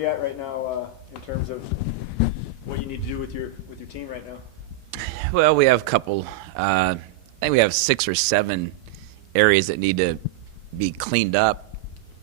you at right now in terms of what you need to do with your team right now? Well, we have a couple. I think we have 6 or 7 areas that need to be cleaned up.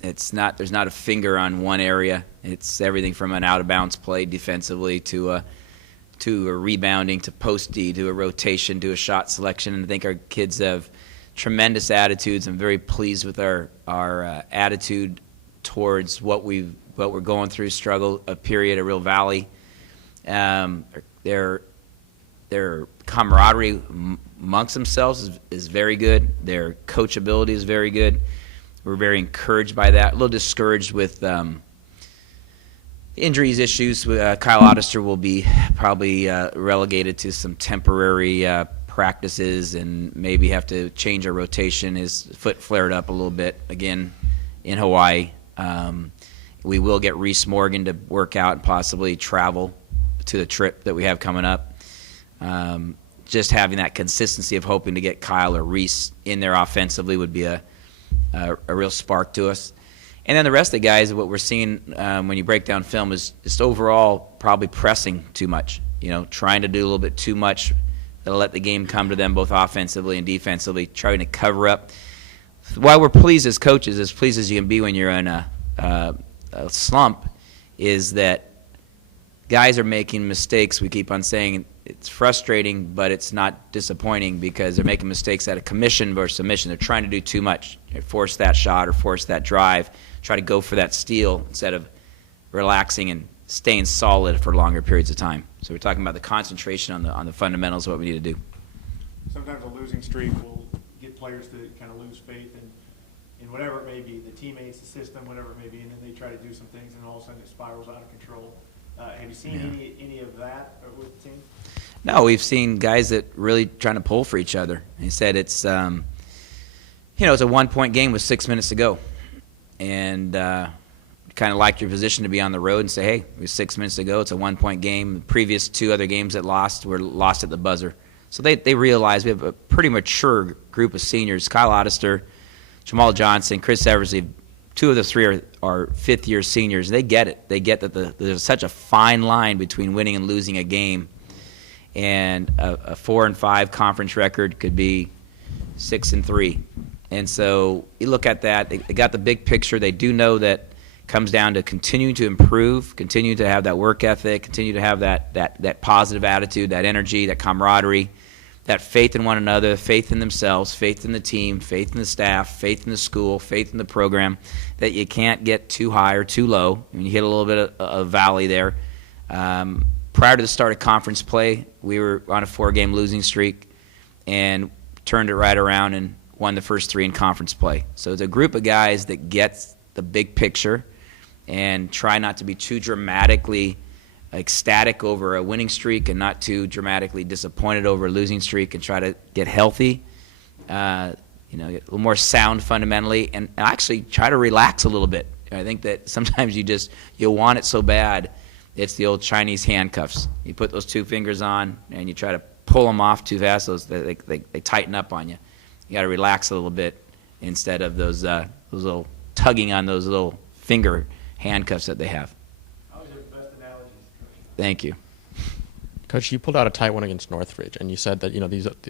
There's not a finger on one area. It's everything from an out-of-bounds play defensively to a rebounding, to post-D, to a rotation, to a shot selection. And I think our kids have tremendous attitudes. I'm very pleased with our attitude towards what we're going through. Struggle, a period, a real valley. Their camaraderie amongst themselves is very good. Their coachability is very good. We're very encouraged by that. A little discouraged with injuries issues. Kyle Ottister will be probably relegated to some temporary practices and maybe have to change our rotation. His foot flared up a little bit again in Hawaii. We will get Reese Morgan to work out and possibly travel to the trip that we have coming up. Just having that consistency of hoping to get Kyle or Reese in there offensively would be a real spark to us. And then the rest of the guys, what we're seeing when you break down film is just overall probably pressing too much, trying to do a little bit too much. That'll let the game come to them both offensively and defensively, trying to cover up. While we're pleased as coaches, as pleased as you can be when you're in a slump, is that guys are making mistakes. We keep on saying it's frustrating, but it's not disappointing because they're making mistakes out of commission versus submission. They're trying to do too much, force that shot or force that drive, try to go for that steal instead of relaxing and staying solid for longer periods of time. So we're talking about the concentration on the fundamentals of what we need to do. Sometimes a losing streak will get players to kind of lose faith in whatever it may be, the teammates, the system, whatever it may be, and then they try to do some things, and all of a sudden it spirals out of control. Have you seen any of that with the team? No, we've seen guys that really trying to pull for each other. He said it's, it's a 1-point game with 6 minutes to go, and kind of like your position to be on the road and say, hey, it was 6 minutes to go. It's a 1-point game. The previous 2 other games that lost were lost at the buzzer. So they realize we have a pretty mature group of seniors. Kyle Ottister, Jamal Johnson, Chris Eversley, 2 of the 3 are fifth-year seniors. They get it. They get that there's such a fine line between winning and losing a game. And a 4-5 conference record could be 6-3. And so you look at that. They got the big picture. They do know that it comes down to continuing to improve, continue to have that work ethic, continue to have that positive attitude, that energy, that camaraderie, that faith in one another, faith in themselves, faith in the team, faith in the staff, faith in the school, faith in the program, that you can't get too high or too low. I mean, you hit a little bit of a valley there. Prior to the start of conference play, we were on a 4-game losing streak and turned it right around and won the first 3 in conference play. So it's a group of guys that gets the big picture and try not to be too dramatically ecstatic over a winning streak and not too dramatically disappointed over a losing streak, and try to get healthy, get a little more sound fundamentally, and actually try to relax a little bit. I think that sometimes you want it so bad. It's the old Chinese handcuffs. You put those 2 fingers on and you try to pull them off too fast. They tighten up on you. You got to relax a little bit instead of those little tugging on those little finger handcuffs that they have. Thank you. Coach, you pulled out a tight one against Northridge, and you said that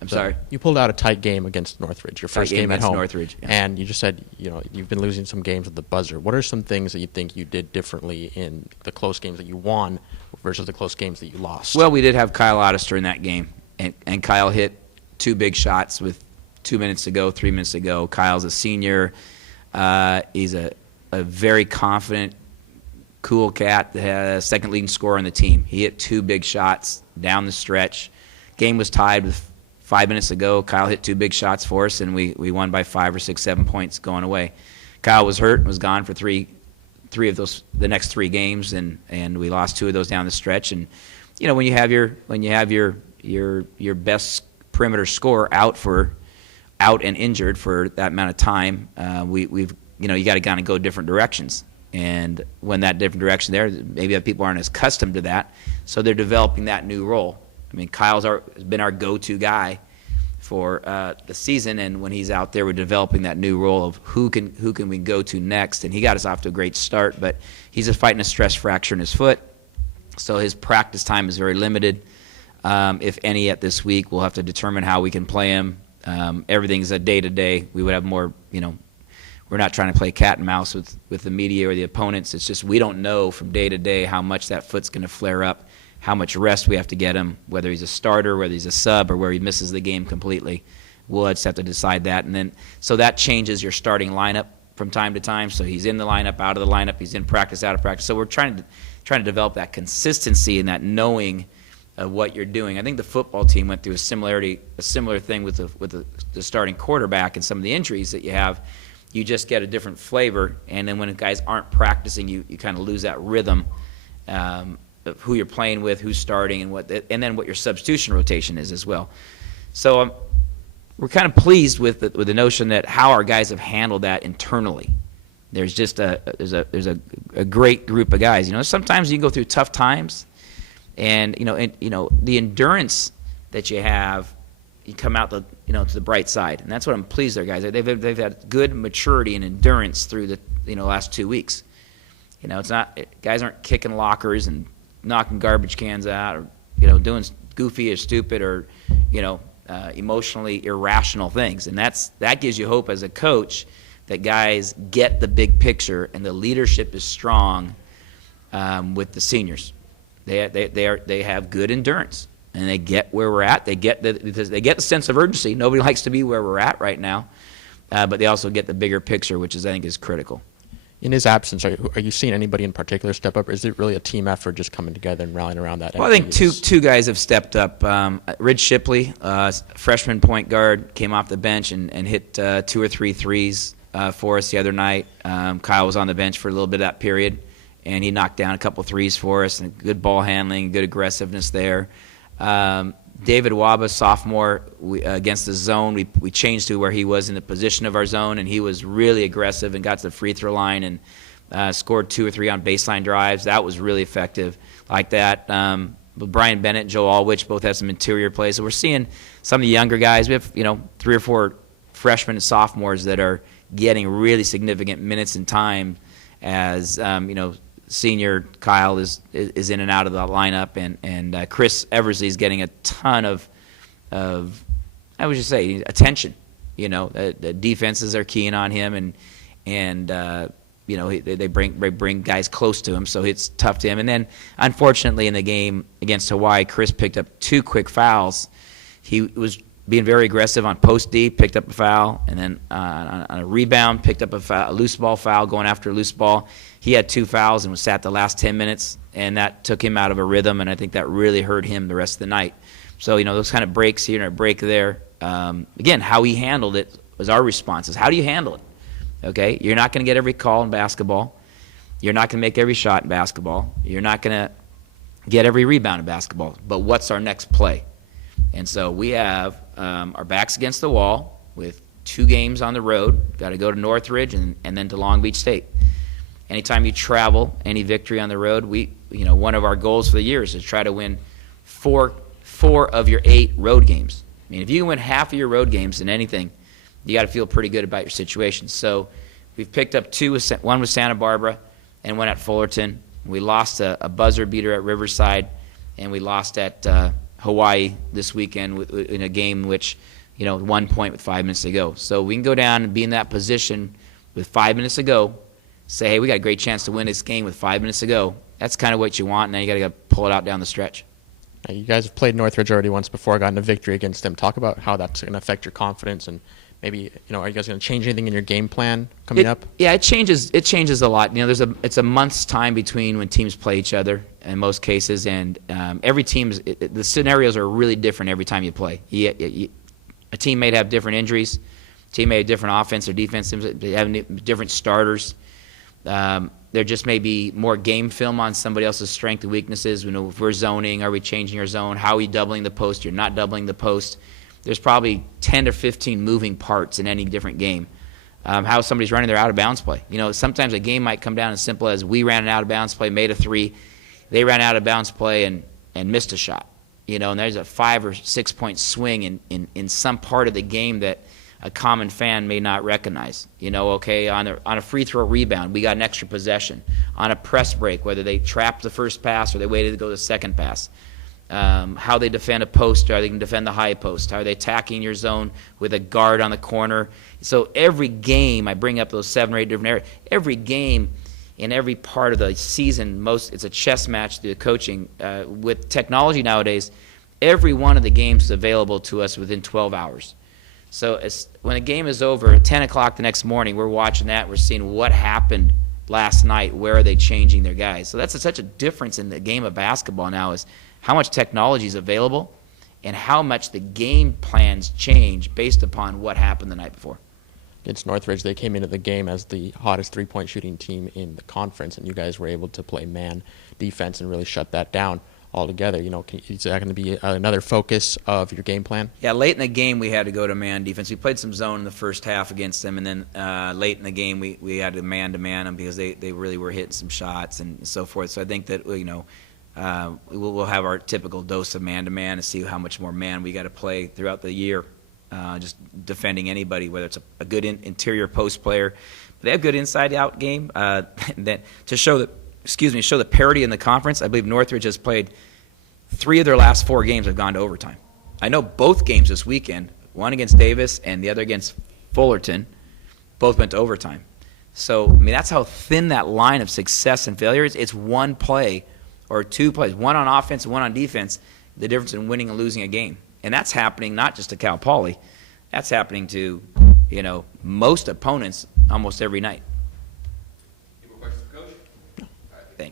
I'm sorry. You pulled out a tight game against Northridge, your first game at home. Northridge, yeah. And you just said you've been losing some games at the buzzer. What are some things that you think you did differently in the close games that you won versus the close games that you lost? Well, we did have Kyle Ottister in that game, and Kyle hit 2 big shots with 2 minutes to go, 3 minutes to go. Kyle's a senior. He's a very confident, cool cat that had a second leading scorer on the team. He hit 2 big shots down the stretch. Game was tied with 5 minutes to go. Kyle hit 2 big shots for us, and we won by 5 or 6, 7 points going away. Kyle was hurt and was gone for three of those, the next 3 games, and we lost 2 of those down the stretch. And when you have your best perimeter scorer out and injured for that amount of time, you got to kind of go different directions. And when that different direction there, maybe people aren't as accustomed to that, so they're developing that new role. I mean, has been our go-to guy for the season, and when he's out there, we're developing that new role of who can we go to next. And he got us off to a great start, but he's just fighting a stress fracture in his foot, so his practice time is very limited, if any, at this week. We'll have to determine how we can play him. Everything's a day-to-day. We would have more, we're not trying to play cat and mouse with the media or the opponents. It's just we don't know from day to day how much that foot's going to flare up, how much rest we have to get him, whether he's a starter, whether he's a sub, or where he misses the game completely. We'll just have to decide that. And then, so that changes your starting lineup from time to time. So he's in the lineup, out of the lineup, he's in practice, out of practice. So we're trying to develop that consistency and that knowing of what you're doing. I think the football team went through a similar thing with the starting quarterback and some of the injuries that you have. You just get a different flavor, and then when guys aren't practicing, you kind of lose that rhythm of who you're playing with, who's starting, and then what your substitution rotation is as well. So we're kind of pleased with the notion that how our guys have handled that internally. There's just there's a great group of guys. Sometimes you go through tough times, and the endurance that you have, you come out to the bright side, and that's what I'm pleased there, guys. They've had good maturity and endurance through the last 2 weeks. It's not, guys aren't kicking lockers and knocking garbage cans out, or doing goofy or stupid or emotionally irrational things, and that gives you hope as a coach that guys get the big picture and the leadership is strong with the seniors. They have good endurance. And they get where we're at. They get the sense of urgency. Nobody likes to be where we're at right now, but they also get the bigger picture, which I think is critical. In his absence, are you seeing anybody in particular step up, or is it really a team effort just coming together and rallying around that? Well, I think two guys have stepped up. Ridge Shipley, freshman point guard, came off the bench and hit 2 or 3 threes for us the other night. Kyle was on the bench for a little bit of that period, and he knocked down a couple threes for us, and good ball handling, good aggressiveness there. David Waba, sophomore, against the zone, we changed to where he was in the position of our zone, and he was really aggressive and got to the free throw line and scored 2 or 3 on baseline drives. That was really effective like that. But Brian Bennett and Joe Alwich both have some interior plays. So we're seeing some of the younger guys. We have 3 or 4 freshmen and sophomores that are getting really significant minutes and time as senior Kyle is in and out of the lineup, and Chris Eversley is getting a ton of I would just say attention. The defenses are keying on him, and they bring guys close to him, so it's tough to him. And then unfortunately in the game against Hawaii, Chris picked up 2 quick fouls. He was being very aggressive on post D, picked up a foul, and then on a rebound picked up a loose ball foul, going after a loose ball. He had 2 fouls and was sat the last 10 minutes, and that took him out of a rhythm, and I think that really hurt him the rest of the night. So, those kind of breaks here and a break there. Again, how he handled it was our responses. How do you handle it? Okay, you're not going to get every call in basketball. You're not going to make every shot in basketball. You're not going to get every rebound in basketball. But what's our next play? And so we have our backs against the wall with 2 games on the road. Got to go to Northridge and then to Long Beach State. Anytime you travel, any victory on the road, one of our goals for the year is to try to win 4 of your 8 road games. I mean, if you can win half of your road games in anything, you got to feel pretty good about your situation. So we've picked up 2, one with Santa Barbara and one at Fullerton. We lost a buzzer beater at Riverside, and we lost at Hawaii this weekend in a game in which, 1 point with 5 minutes to go. So we can go down and be in that position with 5 minutes to go, say, hey, we got a great chance to win this game with 5 minutes to go. That's kind of what you want, and then you got to pull it out down the stretch. Now, you guys have played Northridge already once before, gotten a victory against them. Talk about how that's going to affect your confidence, and maybe, are you guys going to change anything in your game plan coming up? Yeah, it changes a lot. It's a month's time between when teams play each other in most cases, and every team's the scenarios are really different every time you play. A team may have different injuries, a team may have different offense or defense, they have different starters. There just may be more game film on somebody else's strengths and weaknesses. If we're zoning, are we changing our zone? How are we doubling the post? You're not doubling the post. There's probably 10 to 15 moving parts in any different game. How somebody's running their out-of-bounds play. Sometimes a game might come down as simple as we ran an out-of-bounds play, made a 3. They ran out-of-bounds play and missed a shot. and there's a 5 or 6 point swing in some part of the game that a common fan may not recognize. Okay, on a free throw rebound, we got an extra possession. On a press break, whether they trapped the first pass or they waited to go to the second pass. How they defend a post, or they can defend the high post. How are they attacking your zone with a guard on the corner? So every game, I bring up those 7 or 8 different areas. Every game in every part of the season, it's a chess match through the coaching. With technology nowadays, every one of the games is available to us within 12 hours. So when a game is over, at 10 o'clock the next morning, we're watching that. We're seeing what happened last night. Where are they changing their guys? So that's such a difference in the game of basketball now, is how much technology is available and how much the game plans change based upon what happened the night before. Against Northridge, they came into the game as the hottest three-point shooting team in the conference, and you guys were able to play man defense and really shut that down altogether. Is that going to be another focus of your game plan? Yeah, late in the game we had to go to man defense. We played some zone in the first half against them, and then late in the game we had to man-to-man them because they really were hitting some shots and so forth. So I think that we'll have our typical dose of man-to-man and see how much more man we got to play throughout the year, just defending anybody, whether it's a good interior post player. But they have good inside-out game. That to show the parity in the conference. I believe Northridge has played 3 of their last 4 games have gone to overtime. I know both games this weekend, one against Davis and the other against Fullerton, both went to overtime. So, that's how thin that line of success and failure is. It's one play or 2 plays, one on offense and one on defense, the difference in winning and losing a game. And that's happening not just to Cal Poly. That's happening to, most opponents almost every night.